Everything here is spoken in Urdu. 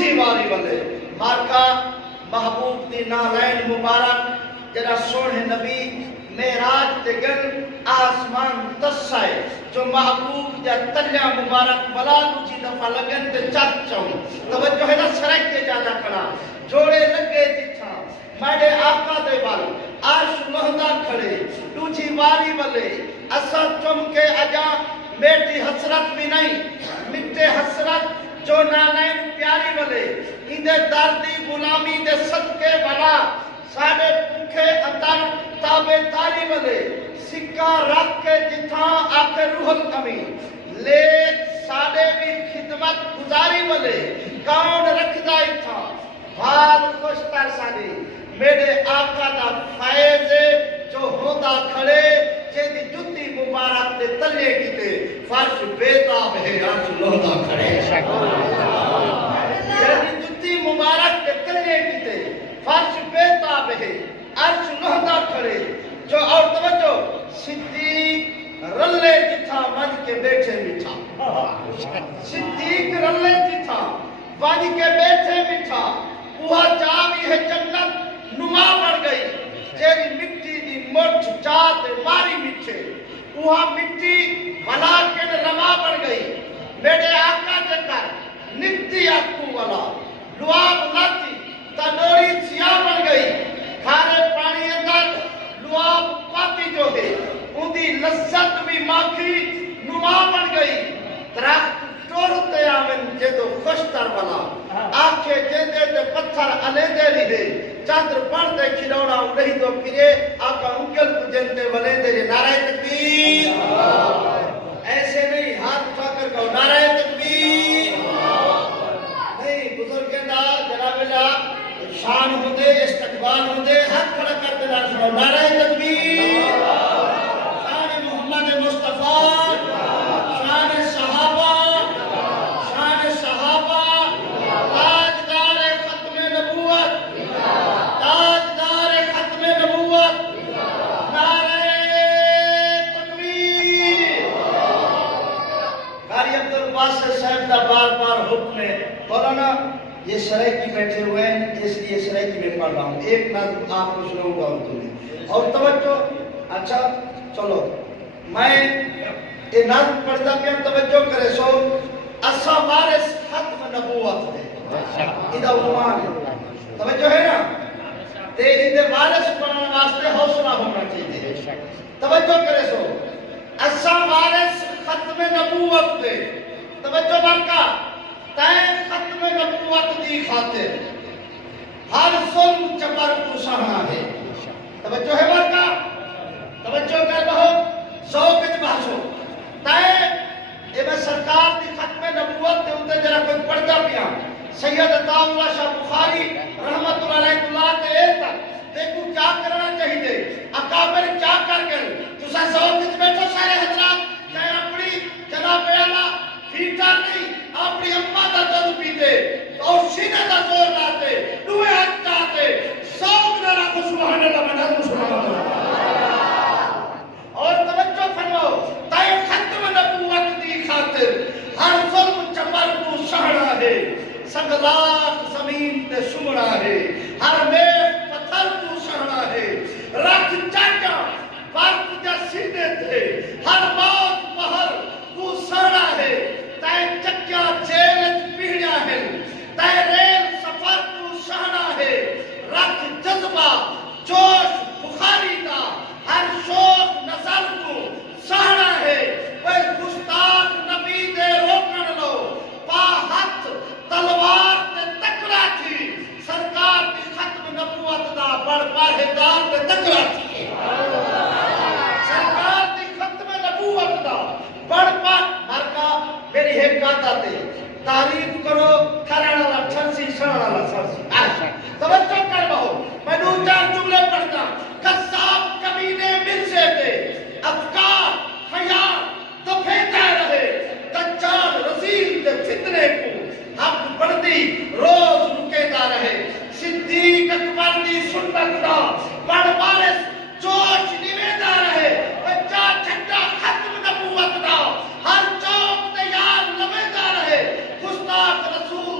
دوجی باری والے مارکا محبوب دی نالین مبارک جڑا سونے نبی معراج تے گن آسمان تسائے جو محبوب جا تلیہ مبارک بلا دوجی دفعہ لگن تے چک چاہوں توجہ ہے نا سرک کے جادا کھڑا جوڑے لگے جتھا میرے آقا دے بال عرش لہندا کھڑے دوجی باری والے اثر چم کے اجا میٹی حسرت بھی نہیں مٹے حسرت جو نالین پیاری والے اندے دردی غلامی دے صدقے والا ساڑے پنکھے اندر تابے تاری والے سکہ رکھ کے جتھا آکے روح الامین لیک ساڑے بھی خدمت گزاری والے کون رکھ دائی تھا بھال خوشتر ساڑے میرے آقا دا فائز جو ہوتا کھڑے جیدی جتی مبارک دے تلے کی تے فرش بیتاب ہے عرش لہدا کھڑے جیدی جتی مبارک دے تلے کی تے فرش بیتاب ہے عرش لہدا کھڑے جو اور توجہ صدیق رلے جتھا ون کے بیٹھے مٹھا صدیق رلے جتھا ون کے بیٹھے مٹھا وہ جاوی ہے جنت نما بڑھ گئی جیری مٹی دی مٹھ چاہت ماری مٹھے وہ مٹی ملاکن رما بڑھ گئی میرے آقا دے کر نکتی آکو والا لواب لاتی تنوری سیاہ بڑھ گئی کھارے پانی اندر لواب پاتی جو ہے ان دی لذت بھی ماکھی نما بڑھ گئی درخت ٹورتے آمن جیدو خوشتر والا آنکھیں جیدے دے پتھر علی دے رہے چاندر پڑھ دے کھلونا نہیں تو پھرے آقا انکل کو جنتے ولے دے نعرہ تکبیر ایسے نہیں ہاتھ اٹھا کر کہو نعرہ تکبیر نہیں بزرگیں دا جناب اللہ شان ہوندے استقبال ہوندے ہاتھ کھڑا کرتے نعرہ تکبیر شان محمد مصطفیٰ شان صحابہ بار بار حکم ہے مولانا یہ سرائکی بیٹھے ہوئے ہیں اس لیے سرائکی میں پڑھ رہا ہوں ایک نظم آپ کو سنوں گا اردو میں اور توجہ اچھا چلو میں یہ نظم پڑھتا پیا توجہ کرے سو اسا وارث ختم نبوت ہے ادھا عنوان ہے توجہ ہے نا تے ادھے وارث پڑھنے واسطے حوصلہ ہونا چاہیے توجہ کرے سو اسا وارث ختم نبوت دے توجہ برکا تائیں ختم نبوت دی خاطر ہر ظلم چپر کو سہنا ہے توجہ ہے برکا توجہ کر بہت ذوق اچ بحثو تائیں اے میں سرکار دی ختم نبوت دے اندر جرا کوئی پڑھتا پیا سید عطا اللہ شاہ بخاری رحمت اللہ تے اے تک دیکھو کیا کرنا چاہیے اکابر کیا کر گئے تسا ذوق اچ بیٹھو سارے حضرات چاہے اپنی جناب اعلیٰ پیٹر نہیں اپنی اممہ دا دل پیتے تو سینے دا زور لاتے دوئے حق چاہتے سوگ نہ رکھو سبحان اللہ مدد سبحان اللہ اور توجہ فرماؤ تائیں ختم نبوت دی خاطر ہر ظلم چپر کو سہنا ہے سگلاخ زمین تے سمڑا ہے ہر میخ پتھر کو سہنا ہے رکھ چاچا برف جا سینے تھے ہر موت پہر کو سہنا ہے تائیں چکیا جیلت پیڑیا ہے تائیں ریل سفر کو سہنا ہے رکھ جذبہ جوش بخاری کا ہر شوق نظر کو سہنا ہے وہ گستاخ نبی دے روکن لو پا ہاتھ تلوار تے تکڑا تھی سرکار کی ختم نبوت دا بڑ پاہدار تے تکڑا تھی سرکار کی ختم نبوت دا بڑ مرکا میری ایک گاتا تے تعریف کرو کھرانا لا چھنسی سرانا لا سرسی توجہ کر بہو میں دو چار جملے پڑھتا قصاب کمینے مرزے دے افکار خیال دفیتا رہے دجال رزیل دے فتنے کو حق بڑھتی روز رکیتا رہے صدیق اکبر دی سنت دا بڑ وارث جوش نویدا رہے بچہ چھٹا ختم نبوت دا ہر چوک تیار لویدا رہے گستاخ رسول